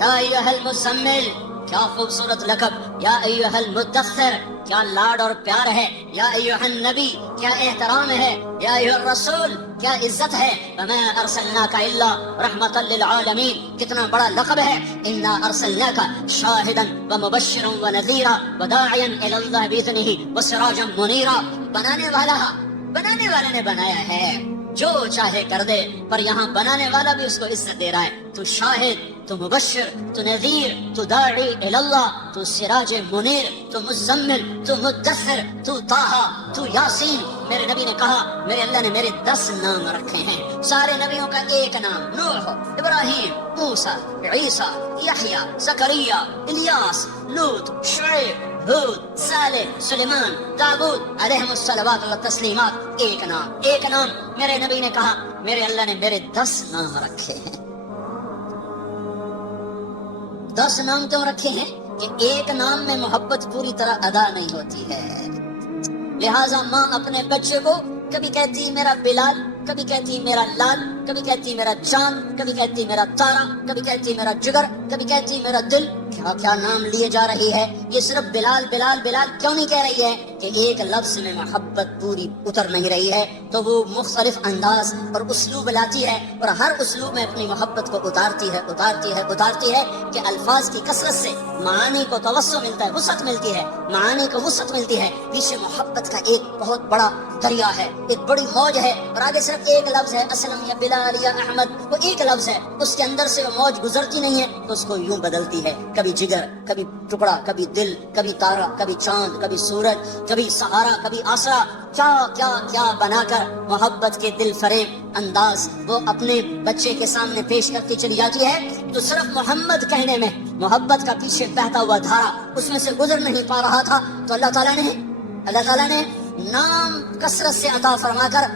یا ایھا المزمل، کیا خوبصورت لقب. یا ایھا المدثر، کیا لاڈ اور پیار ہے. یا ایھا النبی، کیا احترام ہے. یا ایھا الرسول، کیا عزت ہے. وما ارسلناک الا رحمتا للعالمین، کتنا بڑا لقب ہے. انا ارسلناک شاہدا ومبشرا ونذیرا وداعیا الی اللہ باذنہ وسراجا منیرا. بنانے والا نے بنایا ہے، جو چاہے کر دے، پر یہاں بنانے والا بھی اس کو عزت دے رہا ہے. تو شاہد، تو مبشر، تو نذیر، تو داعی الی اللہ، تو سراج منیر، تو مزمل، تو مدثر، تو طٰہٰ، تو یاسین. میرے نبی نے کہا میرے اللہ نے میرے 10 نام رکھے ہیں. سارے نبیوں کا ایک نام، نوح، ابراہیم، موسیٰ، عیسیٰ، یحییٰ، زکریا، الیاس، لوط، شعیب، ہود، صالح، سلیمان، داؤد علیہم الصلوات والتسلیمات. ایک نام. میرے نبی نے کہا میرے اللہ نے میرے 10 نام رکھے ہیں. 10 نام کیوں رکھے ہیں؟ کہ ایک نام میں محبت پوری طرح ادا نہیں ہوتی ہے. لہٰذا ماں اپنے بچے کو کبھی کہتی میرا بلال، کبھی کہتی میرا لال، کبھی کہتی میرا چاند، کبھی کہتی میرا تارا، کبھی کہتی میرا جگر، کبھی کہتی میرا دل. کیا کیا نام لیے جا رہی ہے. یہ صرف بلال بلال بلال کیوں نہیں کہہ رہی ہے؟ کہ ایک لفظ میں محبت پوری اتر نہیں رہی ہے، تو وہ مختلف انداز اور اسلوب لاتی ہے، اور ہر اسلوب میں اپنی محبت کو اتارتی ہے کہ الفاظ کی کثرت سے معانی کو توسع ملتا ہے، وسعت ملتی ہے، معانی کو وسعت ملتی ہے. پیچھے محبت کا ایک بہت بڑا دریا ہے، ایک بڑی موج ہے، اور آگے صرف ایک لفظ ہے، اسلم یا بلال یا احمد. وہ ایک لفظ ہے، اس کے اندر سے وہ موج گزرتی نہیں ہے، تو اس کو یوں بدلتی ہے. کبھی جگر، کبھی ٹکڑا، کبھی دل، کبھی تارا، کبھی چاند، کبھی سورج، کبھی سہارا، کبھی آسرا. کیا کیا کیا بنا کر محبت کے دل فریب انداز وہ اپنے بچے کے سامنے پیش کرتی چلی جاتی ہے. تو صرف محمد کہنے میں محبت کا پیچھے بہتا ہوا دھارا اس میں سے گزر نہیں پا رہا تھا. تو اللہ تعالیٰ نے نام کثرت سے عطا فرما کر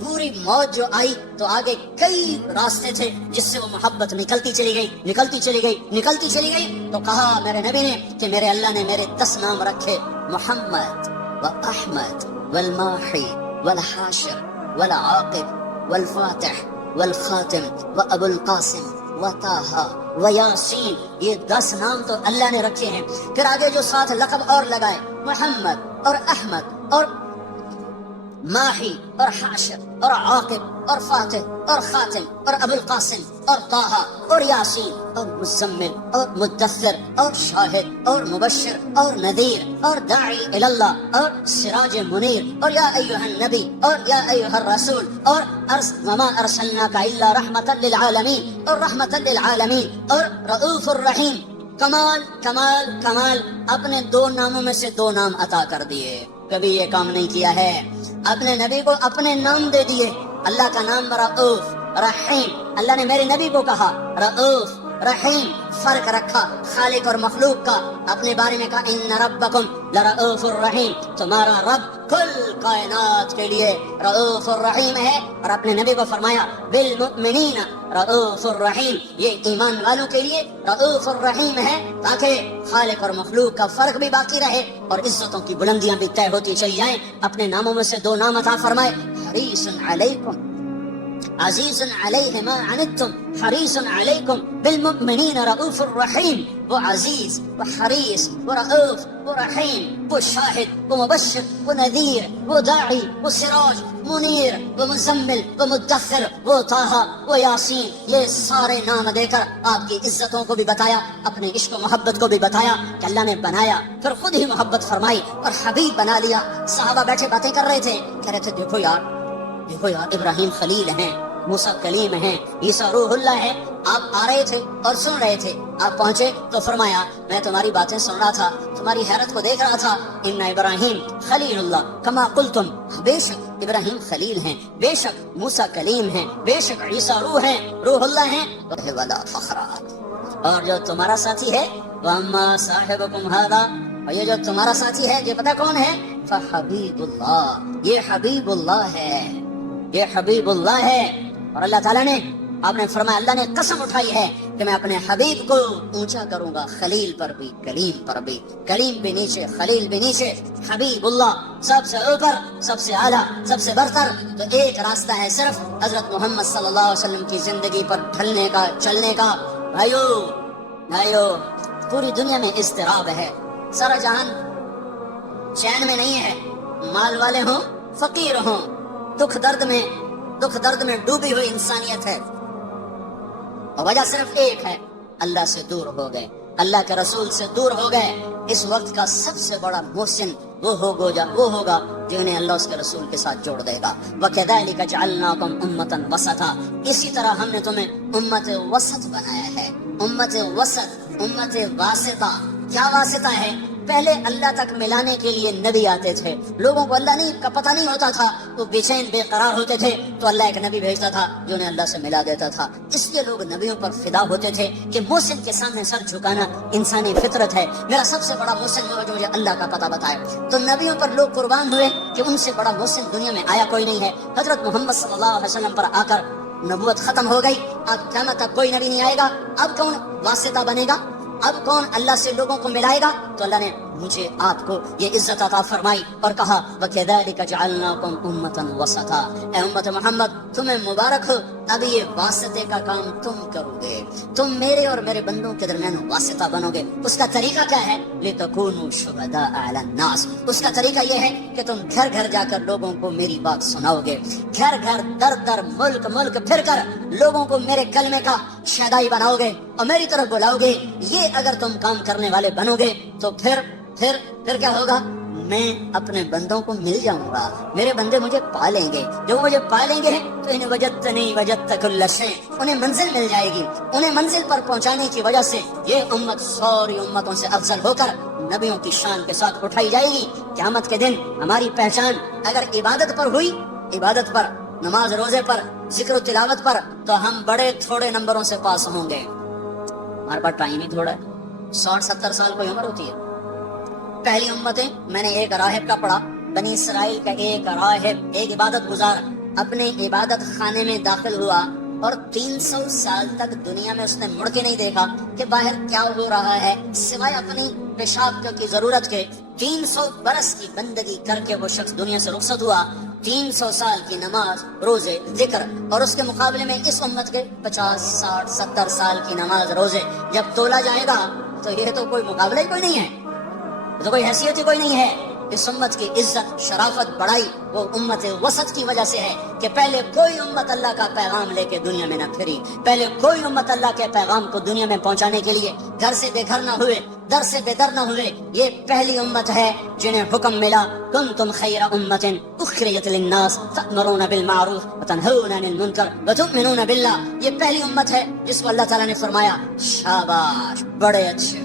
پوری موت جو آئی تو آگے کئی راستے تھے جس سے وہ محبت نکلتی چلی گئی نکلتی چلی گئی نکلتی چلی گئی. تو کہا میرے نبی نے کہ میرے اللہ نے میرے 10 نام رکھے، محمد و احمد والماحی والحاشر والعاقب والفاتح والخاتم و ابو القاسم و طٰہٰ و یاسین. یہ 10 نام تو اللہ نے رکھے ہیں. پھر آگے جو ساتھ لقب اور لگائے، محمد اور احمد اور ماحی اور حاشر اور عاقب اور فاتح اور خاتم اور ابو القاسم اور طٰہٰ اور یاسین اور مزمل اور مدثر اور شاہد اور مبشر اور نذیر اور داعی اللہ اور سراج منیر اور یا ایھا النبی اور یا ایھا الرسول اور وما ارسلناک الا رحمۃ للعالمین اور رحمۃ للعالمین اور رؤوف الرحیم. کمال کمال کمال. اپنے 2 ناموں میں سے 2 نام عطا کر دیے. کبھی یہ کام نہیں کیا ہے. اپنے نبی کو اپنے نام دے دیے. اللہ کا نام رؤوف رحیم. اللہ نے میرے نبی کو کہا رؤوف رحیم. فرق رکھا خالق اور مخلوق کا. اپنے بارے میں کہا ان ربکم لرؤوف الرحیم. تمہارا رب کل کائنات کے لیے رؤوف الرحیم ہے. اور اپنے نبی کو فرمایا بالمؤمنین رؤوف الرحیم. یہ ایمان والوں کے لیے رؤوف الرحیم ہے تاکہ خالق اور مخلوق کا فرق بھی باقی رہے اور عزتوں کی بلندیاں بھی طے ہوتی چلی جائیں. اپنے ناموں میں سے 2 نام عطا فرمائے، حریص علیکم عزیز علیہ ما عنتم حریص علیکم بالمؤمنین رؤوف الرحیم. وہ عزیز وہ حریص وہ رؤوف وہ رحیم، وہ شاہد وہ مبشر وہ نذیر وہ داعی وہ سراج منیر وہ مزمل وہ مدثر وہ طٰہٰ وہ یاسین. یہ سارے نام دے کر آپ کی عزتوں کو بھی بتایا، اپنے عشق و محبت کو بھی بتایا کہ اللہ نے بنایا پھر خود ہی محبت فرمائی اور حبیب بنا لیا. صحابہ بیٹھے باتیں کر رہے تھے، کہہ رہے تھے دیکھو یار ابراہیم خلیل ہیں، موسیٰ کلیم ہیں، عیسیٰ روح اللہ ہے. آپ آ رہے تھے اور سن رہے تھے. آپ پہنچے تو فرمایا میں تمہاری باتیں سن رہا تھا، تمہاری حیرت کو دیکھ رہا تھا. ان ابراہیم خلیل اللہ کما قلتم. بے شک ابراہیم خلیل ہیں، بے شک موسیٰ کلیم ہیں، بے شک عیسیٰ روح ہیں، روح اللہ ہیں. ولا فخر. اور جو تمہارا ساتھی ہے واما صاحبکم ھذا، اور یہ جو تمہارا ساتھی ہے یہ پتہ کون ہے؟ فحبیب اللہ. یہ حبیب اللہ ہے، یہ حبیب اللہ ہے. اور اللہ تعالیٰ نے آپ نے فرمایا اللہ نے قسم اٹھائی ہے کہ میں اپنے حبیب کو اونچا کروں گا، خلیل پر بھی کلیم پر بھی. کلیم بھی نیچے خلیل بھی نیچے، حبیب اللہ سب سے اوپر سب سے اعلیٰ سب سے برتر. تو ایک راستہ ہے صرف حضرت محمد صلی اللہ علیہ وسلم کی زندگی پر ڈھلنے کا چلنے کا. بھائیو پوری دنیا میں اضطراب ہے، سارا جہان چین میں نہیں ہے. مال والے ہوں فقیر ہوں، دکھ درد میں ڈوبی ہوئی انسانیت ہے. اور وجہ صرف ایک ہے، اللہ سے دور ہو گئے، اللہ کے رسول سے دور ہو گئے. اس وقت کا سب سے بڑا محسن وہ ہوگا جو انہیں اللہ اس کے رسول کے ساتھ جوڑ دے گا. وَكَذَلِكَ جَعَلْنَاكُمْ أُمَّةً وَسَطًا. اسی طرح ہم نے تمہیں امت وسط بنایا ہے. امت وسط، امت واسطہ. کیا واسطہ ہے؟ پہلے اللہ تک ملانے کے لیے نبی آتے تھے، لوگوں کو اللہ کا پتہ نہیں ہوتا تھا، وہ بے چین بے قرار ہوتے تھے تو اللہ ایک نبی بھیجتا تھا جو انہیں اللہ سے ملا دیتا تھا. اس لیے لوگ نبیوں پر فدا ہوتے تھے کہ محسن کے سامنے سر جھکانا انسانی فطرت ہے. میرا سب سے بڑا محسن وہ جو مجھے اللہ کا پتہ بتائے. تو نبیوں پر لوگ قربان ہوئے کہ ان سے بڑا محسن دنیا میں آیا کوئی نہیں ہے. حضرت محمد صلی اللہ علیہ وسلم پر آ کر نبوت ختم ہو گئی. اب قیامت تک کوئی نبی نہیں آئے گا. اب کون واسطہ بنے گا؟ اب کون اللہ سے لوگوں کو ملائے گا؟ تو اللہ نے مجھے آپ کو یہ عزت عطا فرمائی اور کہا وَكَذَلِكَ جَعَلْنَاكُمْ أُمَّةً وَسَطًا. اے امت محمد تمہیں مبارک ہو، اب یہ واسطے کا کام تم کرو گے، تم میرے اور میرے بندوں کے درمیان واسطہ بنو گے. اس کا طریقہ کیا ہے؟ لِتَكُونُوا شُهَدَاءَ عَلَى النَّاسِ. اس کا طریقہ یہ ہے کہ تم گھر گھر جا کر لوگوں کو میری بات سناؤ گے، گھر گھر در در ملک ملک پھر کر لوگوں کو میرے کلمے کا شہدائی بناؤ گے اور میری طرف بلاؤ گے. یہ اگر تم کام کرنے والے بنو گے تو پھر کیا ہوگا؟ میں اپنے بندوں کو مل جاؤں گا، میرے بندے مجھے پالیں گے. جب مجھے پالیں گے تو انہیں وجدتنی وجدت کل شیء، انہیں منزل مل جائے گی. انہیں منزل پر پہنچانے کی وجہ سے یہ امت ساری امتوں سے افضل ہو کر نبیوں کی شان کے ساتھ اٹھائی جائے گی. قیامت کے دن ہماری پہچان اگر عبادت پر ہوئی، عبادت پر، نماز روزے پر، ذکر و تلاوت پر، تو ہم بڑے تھوڑے نمبروں سے پاس ہوں گے. ہمارے پاس ٹائم ہی تھوڑا ہے، 60-70 سال کوئی عمر ہوتی ہے. پہلی امتیں میں نے ایک راہب کا پڑھا، بنی اسرائیل کا ایک راہب، ایک عبادت گزار اپنے عبادت خانے میں داخل ہوا اور 300 سال تک دنیا میں اس نے مڑ کے نہیں دیکھا کہ باہر کیا ہو رہا ہے سوائے اپنی پیشاب کی ضرورت کے. 300 برس کی بندگی کر کے وہ شخص دنیا سے رخصت ہوا. 300 سال کی نماز روزے ذکر اور اس کے مقابلے میں اس امت کے 50 60 70 سال کی نماز روزے جب تولا جائے گا تو یہ تو کوئی مقابلہ ہی کوئی نہیں ہے, تو کوئی حیثیت ہی کوئی نہیں ہے. اس امت کی عزت شرافت بڑائی وہ امت وسط کی وجہ سے ہے کہ پہلے کوئی امت اللہ کا پیغام لے کے دنیا میں نہ پھری, پہلے کوئی امت اللہ کے پیغام کو دنیا میں پہنچانے کے لیے گھر سے بے گھر نہ ہوئے, در سے بے در نہ ہوئے. یہ پہلی امت ہے جنہیں حکم ملا کنتم خیر امت اخرجت للناس تأمرون بالمعروف وتنہون عن المنکر وتؤمنون باللہ. یہ پہلی امت ہے جس کو اللہ تعالیٰ نے فرمایا شاباش بڑے اچھے.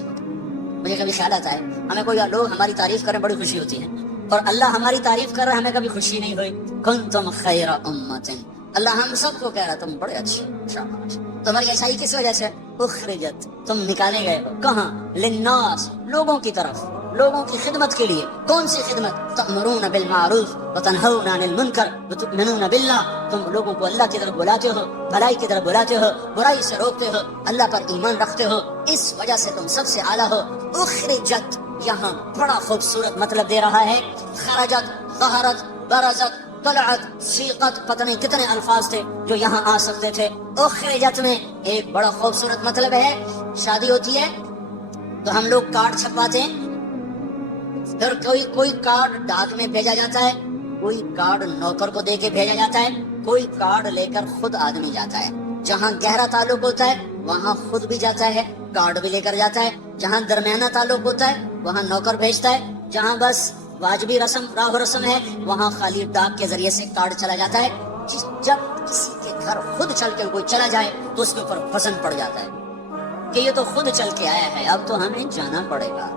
مجھے کبھی خیال آتا ہے ہمیں کوئی لوگ ہماری تعریف کریں بڑی خوشی ہوتی ہے, اور اللہ ہماری تعریف کر رہا ہے ہمیں کبھی خوشی نہیں ہوئی. کنتم خیر امت, اللہ ہم سب کو کہہ رہا تم بڑے اچھے شاباش. تمہاری اچھائی کس وجہ سے اخرجت تم نکالے گئے ہو کہاں للناس لوگوں کی طرف, لوگوں کی خدمت کے لیے. کون سی خدمت؟ تأمرون بالمعروف وتنہون عن المنکر وتؤمنون باللہ. تم لوگوں کو اللہ کی طرف بلاتے ہو, بھلائی کی طرف بلاتے ہو, برائی سے روکتے ہو, اللہ پر ایمان رکھتے ہو, اس وجہ سے تم سب سے اعلیٰ ہو. اخرجت یہاں بڑا خوبصورت مطلب دے رہا ہے. خرجت, ظہرت, برزت, طلعت, سیقت, پتہ نہیں کتنے الفاظ تھے جو یہاں آ سکتے تھے. اخرجت میں ایک بڑا خوبصورت مطلب ہے. شادی ہوتی ہے تو ہم لوگ کارڈ چھپواتے ہیں, پھر کوئی کارڈ ڈاک میں بھیجا جاتا ہے, کوئی کارڈ نوکر کو دے کے بھیجا جاتا ہے, کوئی کارڈ لے کر خود آدمی جاتا ہے. جہاں گہرا تعلق ہوتا ہے وہاں خود بھی جاتا ہے, کارڈ بھی لے کر جاتا ہے. جہاں درمیانہ تعلق ہوتا ہے وہاں نوکر بھیجتا ہے. جہاں بس واجبی رسم راہ رسم ہے وہاں خالی ڈاک کے ذریعے سے کارڈ چلا جاتا ہے. جب کسی کے گھر خود چل کے کوئی چلا جائے تو اس کے اوپر وزن پڑ جاتا ہے کہ یہ تو خود چل کے آیا ہے, اب تو ہمیں جانا پڑے گا.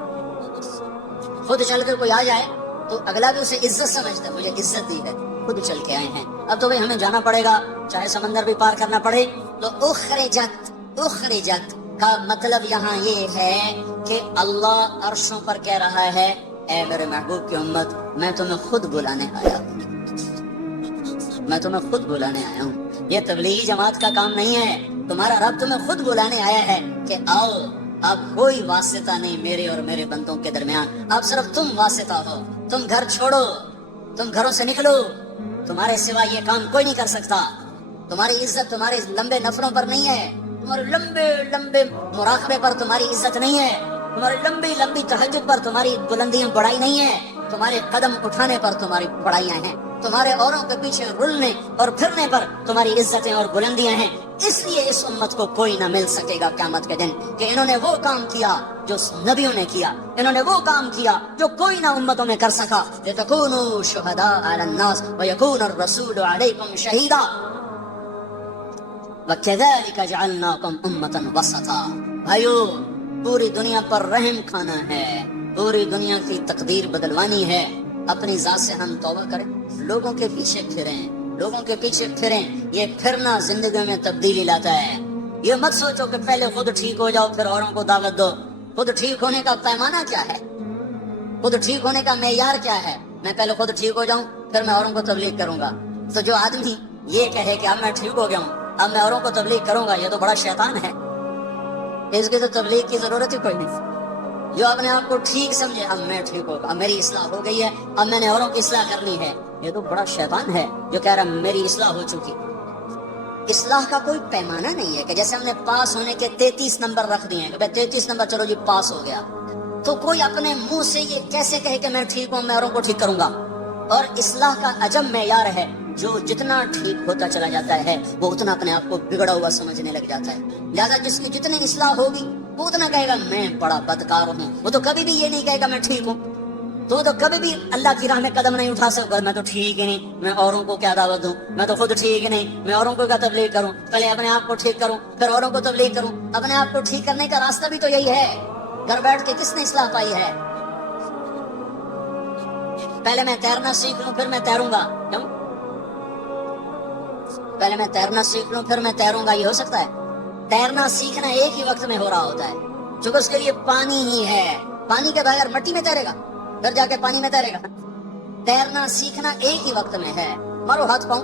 خود چل کر کوئی آ جائے تو اگلا بھی اسے عزت سمجھتا ہے, مجھے عزت دی ہے, خود چل کے آئے ہیں, اب تو بھائی ہمیں جانا پڑے گا چاہے سمندر بھی پار کرنا پڑے. تو اخرجت کا مطلب یہاں یہ ہے کہ اللہ عرشوں پر کہہ رہا ہے اے میرے محبوب کی امت میں تمہیں خود بلانے آیا ہوں, میں تمہیں خود بلانے آیا ہوں. یہ تبلیغی جماعت کا کام نہیں ہے, تمہارا رب تمہیں خود بلانے آیا ہے کہ آؤ, اب کوئی واسطہ نہیں میرے اور میرے بندوں کے درمیان, اب صرف تم واسطہ ہو. تم گھر چھوڑو, تم گھروں سے نکلو, تمہارے سوا یہ کام کوئی نہیں کر سکتا. تمہاری عزت تمہارے لمبے نفروں پر نہیں ہے, تمہارے لمبے لمبے مراقبے پر تمہاری عزت نہیں ہے, تمہاری لمبی لمبی تہجد پر تمہاری بلندیاں بڑائی نہیں ہے, تمہارے قدم اٹھانے پر تمہاری بڑائیاں ہیں, تمہارے اوروں کے پیچھے رلنے اور پھرنے پر تمہاری عزتیں اور بلندیاں ہیں. اس لیے اس امت کو کوئی نہ مل سکے گا قیامت کے دن کہ انہوں نے وہ کام کیا جو نبیوں نے کیا, انہوں نے وہ کام کیا جو کوئی نہ امتوں میں کر سکا. لِتَكُونُوا شُهَدَاءَ عَلَى النَّاسِ وَيَكُونَ الرَّسُولُ عَلَيْكُمْ شَهِيدًا وَكَذَلِكَ جَعَلْنَاكُمْ أُمَّةً وَسَطًا. بھائیو پوری دنیا پر رحم کھانا ہے, پوری دنیا کی تقدیر بدلوانی ہے. اپنی ذات سے ہم توبہ کریں, لوگوں کے پیچھے پھریں, لوگوں کے پیچھے پھریں. یہ پھرنا زندگی میں تبدیلی لاتا ہے. یہ مت سوچو کہ پہلے خود ٹھیک ہو جاؤ پھر اوروں کو دعوت دو. خود ٹھیک ہونے کا پیمانہ کیا ہے, خود ٹھیک ہونے کا معیار کیا ہے؟ میں پہلے خود ٹھیک ہو جاؤں پھر میں اوروں کو تبلیغ کروں گا. تو جو آدمی یہ کہے کہ اب میں ٹھیک ہو گیا ہوں اب میں اوروں کو تبلیغ کروں گا, یہ تو بڑا شیطان ہے, اس کی تو تبلیغ کی ضرورت ہی کوئی نہیں. جو اپنے آپ کو ٹھیک سمجھے اب میں ٹھیک ہوگا, اب میری اصلاح ہو گئی ہے, اب میں نے اوروں کی اصلاح کرنی ہے, یہ تو بڑا شیطان ہے جو کہہ رہا میری اصلاح ہو چکی. اصلاح کا کوئی پیمانہ نہیں ہے کہ جیسے ہم نے پاس ہونے کے 33 نمبر رکھ دیے ہیں کہ 33 نمبر چلو جی پاس ہو گیا, تو کوئی اپنے منہ سے یہ کیسے کہے کہ میں ٹھیک ہوں میں اوروں کو ٹھیک کروں گا. اور اصلاح کا عجب معیار ہے, جو جتنا ٹھیک ہوتا چلا جاتا ہے وہ اتنا اپنے آپ کو بگڑا ہوا سمجھنے لگ جاتا ہے. لہذا جس کی جتنی اصلاح ہوگی وہ اتنا کہے گا میں بڑا بدکار ہوں, وہ تو کبھی بھی یہ نہیں کہے گا میں ٹھیک ہوں, تو کبھی بھی اللہ کی راہ میں قدم نہیں اٹھا سکتا. میں تو ٹھیک ہی نہیں, میں اوروں کو کیا دعوت دوں, میں تو خود ٹھیک ہی نہیں, میں اوروں کو کیا تبلیغ کروں, پہلے اپنے آپ کو ٹھیک کروں پھر اوروں کو تبلیغ کروں. اپنے آپ کو ٹھیک کرنے کا راستہ بھی تو یہی ہے, گھر بیٹھ کے کس نے اصلاح پائی ہے؟ پہلے میں تیرنا سیکھ لوں پھر میں تیروں گا, کیوں؟ پہلے میں تیرنا سیکھ لوں پھر میں تیروں گا, یہ ہو سکتا ہے؟ تیرنا سیکھنا ایک ہی وقت میں ہو رہا ہوتا ہے, چونکہ اس کے لیے پانی ہی ہے. پانی کے بغیر مٹی میں تیرے گا, پھر جا کے پانی میں تیرے گا. تیرنا سیکھنا ایک ہی وقت میں ہے, مارو ہاتھ پاؤں,